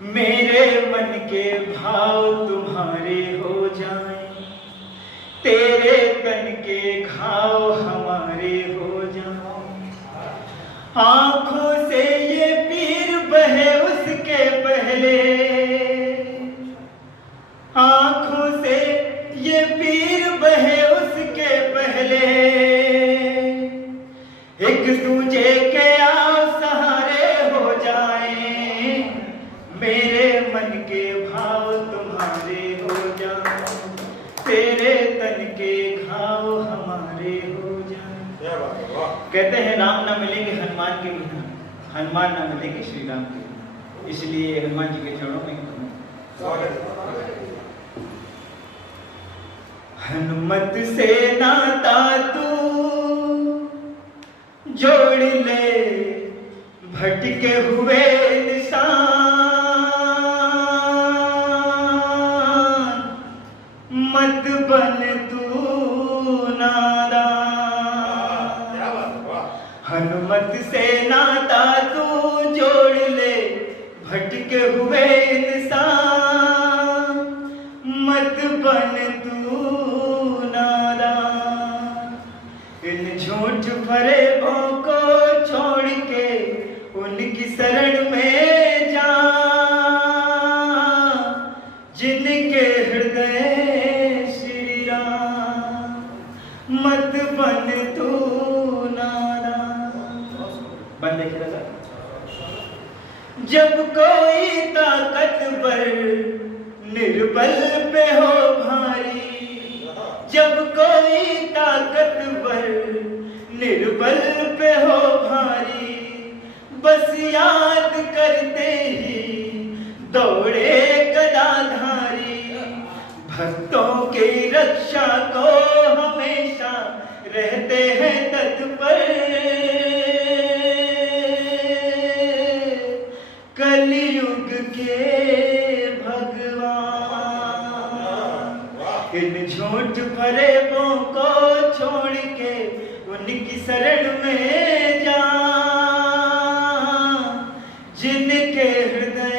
मेरे मन के भाव तुम्हारे हो जाएं, तेरे तन के घाव हमारे हो जाएं। आंखों से ये पीर बहे उसके पहले, आंखों से ये पीर बहे उसके पहले, एक दूजे के सहारे हो जाएं, मेरे मन के भाव तुम्हारे हो जाएं, तेरे तन के घाव हमारे हो जाएं। कहते हैं राम ना मिलेंगे हनुमान के बिना, हनुमान ना मिलेंगे श्री राम के बिना, इसलिए हनुमान जी के चरणों में हनुमत से नाता तू जोड़ ले, भटके हुए निशान मत बन तू नादान। हनुमत से नाता तू जोड़ ले, भटके हुए इंसान मत बन तू नादान। इन झूठ फरेबों को छोड़ के उनकी शरण में जा, जिनके हृदय श्री राम मत बन तू नादान। बंदे खेला जब कोई ताकतवर निर्बल पे हो भारी, जब कोई ताकतवर निर्बल पे हो भारी, बस याद करते ही दौड़े गदाधारी। भक्तों की रक्षा को हमेशा रहते हैं तत्पर, कलयुग के भगवान। इन झूठ फरेबों को छोड़ के उनकी शरण में जा, जिनके हृदय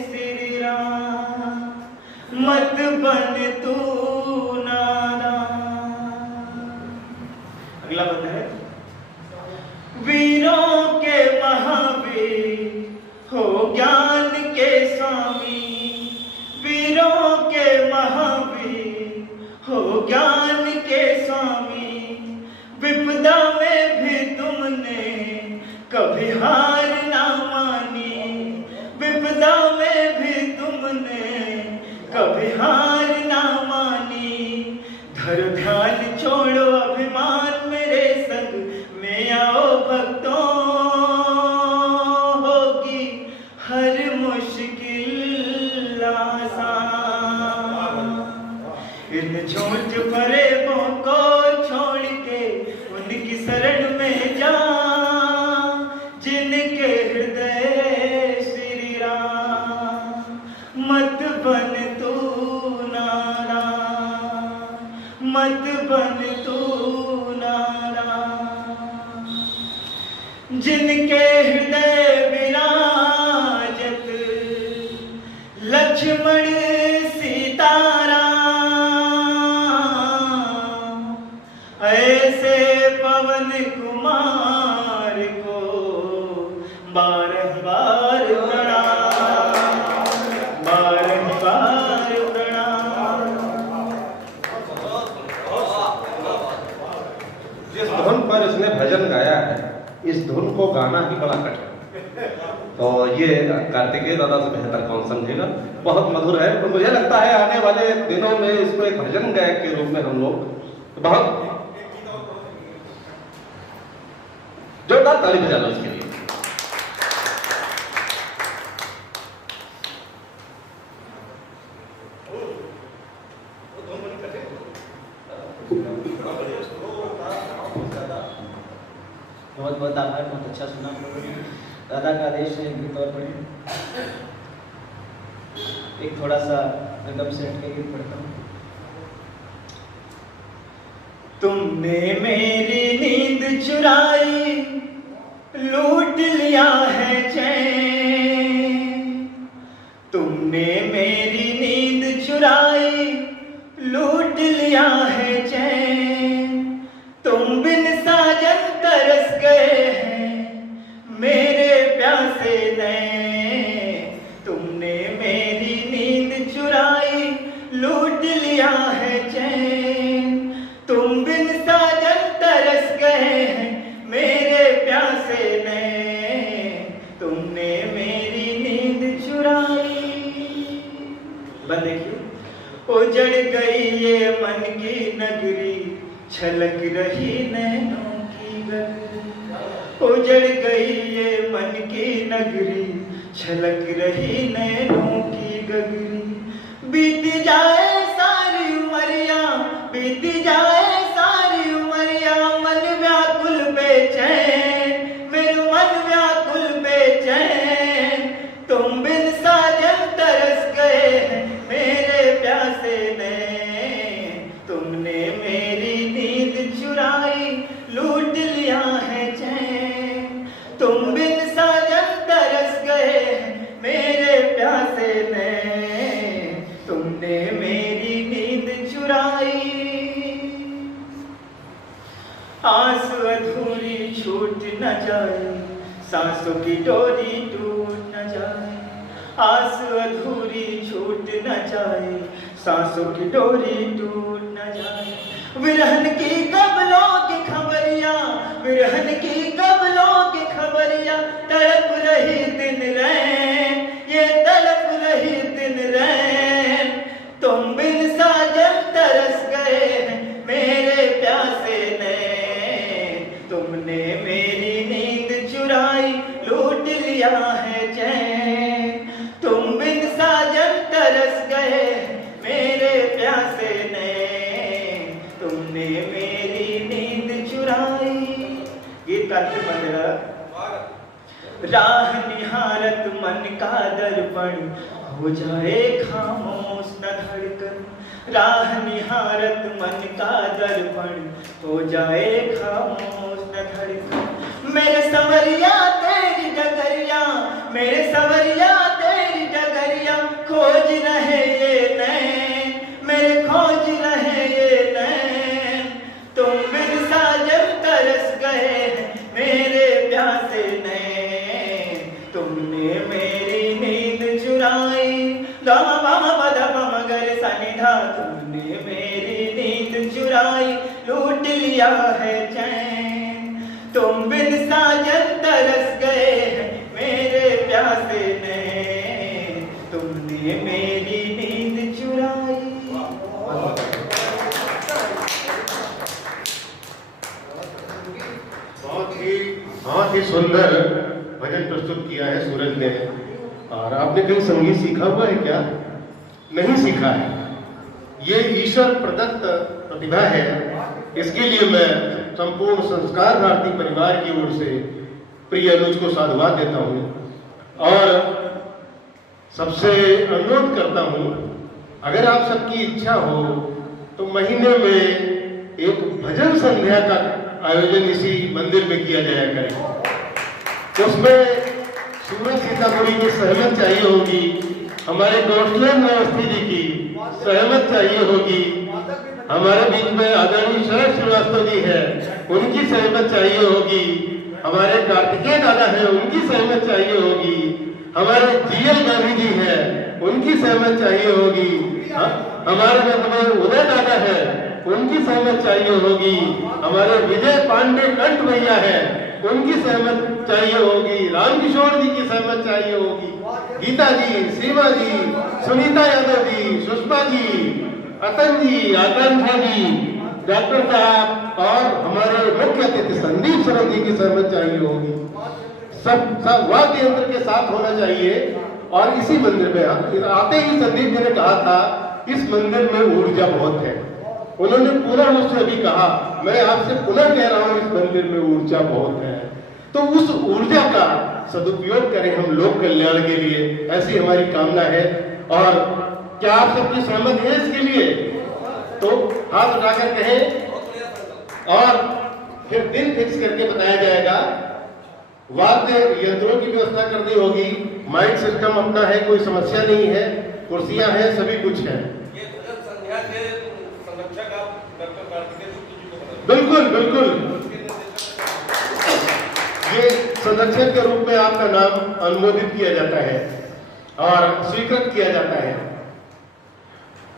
श्री राम मत बन तू नादान। अगला बंदा है वीरों के महावीर हो ज्ञान के स्वामी, वीरों के महावीर हो ज्ञान के स्वामी। विपदा में भी तुमने कभी हार ना मानी, विपदा में भी तुमने कभी हार ना मानी। धर ध्यान छोड़ो अभिमान मेरे संग में आओ भक्तों, होगी हर मुश्किल आसान। इन झूठ फरेबों को छोड़ के उनकी शरण में जा, जिनके हृदय श्री राम मत बन तू नादान, मत बन तू नादान। जिनके हृदय विराजत लक्ष्मण सीताराम, ऐसे पवन कुमार को बारह बार प्रणाम, बारह बार प्रणाम। जिस धुन पर इसने भजन गाया है, इस धुन को गाना ही बड़ा कठिन, तो ये कार्तिकेय दादा से बेहतर कौन समझेगा। बहुत मधुर है, तो मुझे लगता है आने वाले दिनों में इसको एक भजन गायक के रूप में हम लोग बहुत जोरदार ताली बजा लो इसके लिए। बहुत बहुत आभार, बहुत अच्छा सुना। दादा का आदेश है गीत और पढ़ें। एक थोड़ा सा रकम से हटके गीत पढ़ता हूँ। तुमने मेरी नींद चुराई, लूट लिया है चैन, लिया है चैन, तुम बिन साजन तरस गए हैं मेरे प्यासे नैन। तुमने मेरी नींद चुराई, लूट लिया है चैन, तुम बिन साजन तरस गए हैं मेरे प्यासे नैन। तुमने मेरी नींद चुराई। बंद देखिए। उजड़ गई ये मन की नगरी, छलक रही नैनों की गगरी। उजड़ गई ये मन की नगरी, छलक रही नैनों की गगरी। बीत जाए सारी उमरिया, बीत जाए सारी उमरिया, मन व्याकुल बेचैन, मेरा मन व्याकुल बेचैन। तुम बिन साजन तरस गए हैं मेरे प्यासे नैन। तुमने मेरी नींद चुराई, लूट लिया है चैन। तुम बिन साजन तरस गए हैं मेरे प्यासे नैन। तुमने मेरी नींद चुराई। आस अधूरी छूट न जाए, सांसों की डोरी टूट न जाए। आस अधूरी छूट न जाए, सांसों की डोरी टूट न जाए। विरहन की कबलों की खबरिया, विरहन की कबलों की खबरिया, तड़प रही दिन रैन, ये तड़प रही दिन रैन। तुम बिन साजन तरस गए हैं मेरे प्यासे नैन। तुमने मेरी नींद चुराई, लूट लिया है चैन। तुम बिन साजन तरस गए मेरे प्यासे नैन। तुमने मेरी नींद चुराई। गीत करते मंदिर। राह निहारत मन का दर्पण, हो जाए खामोश न धड़कन। राह निहारत मन का दर्पण, हो जाए खामोश न धड़कन। मेरे सवरिया तेरी डगरिया, मेरे सवरिया तेरी डगरिया, खोज रहे ये नैन, मेरे खोज रहे ये नैन। तुम बिन साजन तरस गए मेरे प्यासे नैन। तुमने मेरी नींद चुराई। गामा बामा पदा पमा गर सनिधा। तुमने मेरी नींद चुराई, लूट लिया है चैन। तुम बिन साजन तरस गए मेरे प्यासे नैन। तुमने मेरी नींद चुराई। बहुत ही सुंदर भजन प्रस्तुत किया है सूरज ने। और आपने कहीं संगीत सीखा हुआ है क्या? नहीं सीखा है। ये ईश्वर प्रदत्त प्रतिभा है। इसके लिए मैं संपूर्ण संस्कार भारती परिवार की ओर से प्रिय अनुज को साधुवाद देता हूँ और सबसे अनुरोध करता हूँ, अगर आप सबकी इच्छा हो तो महीने में एक भजन संध्या का आयोजन इसी मंदिर में किया जाया करें। उसमें सूरज सीतापुरी की सहमत चाहिए होगी, हमारे कौशलेंद्र अवस्थी जी की सहमत चाहिए होगी, हमारे बीच में आदरणीय शरद श्रीवास्तव जी है, उनकी सहमत चाहिए होगी, हमारे कार्तिकेय दादा है, उनकी सहमत चाहिए होगी, हमारे जीएल गांधी जी है, उनकी सहमत चाहिए होगी, हमारे में उदय दादा है, उनकी सहमत चाहिए होगी, हमारे विजय पांडे कंठ भैया है, उनकी सहमत चाहिए होगी, रामकिशोर जी की सहमत चाहिए होगी, गीता जी, सीमा जी, सुनीता यादव जी, सुषमा जी, अतन जी, आकांक्षा जी, डॉक्टर साहब और हमारे मुख्य अतिथि संदीप सरन जी की सहमत चाहिए होगी। सब वाद्य यंत्र के साथ होना चाहिए। और इसी मंदिर में आते ही संदीप जी ने कहा था, इस मंदिर में ऊर्जा बहुत है। उन्होंने पुनः मुझसे भी कहा, मैं आपसे पुनः कह रहा हूँ, इस मंदिर में ऊर्जा बहुत है। तो उस ऊर्जा का सदुपयोग करें हम लोक कल्याण के लिए, ऐसी हमारी कामना है। और क्या आप सबकी सहमत है इसके लिए? तो हाथ उठाकर कहें और फिर दिन फिक्स करके बताया जाएगा। वाद्य यंत्रों की व्यवस्था करनी होगी, माइक सिस्टम अपना है, कोई समस्या नहीं है, कुर्सियां हैं, सभी कुछ है। ये संध्या के संरक्षक आप बिल्कुल बिल्कुल, ये संरक्षक के रूप में आपका नाम अनुमोदित किया जाता है और स्वीकृत किया जाता है।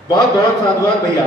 बहुत बहुत साधुवाद भैया।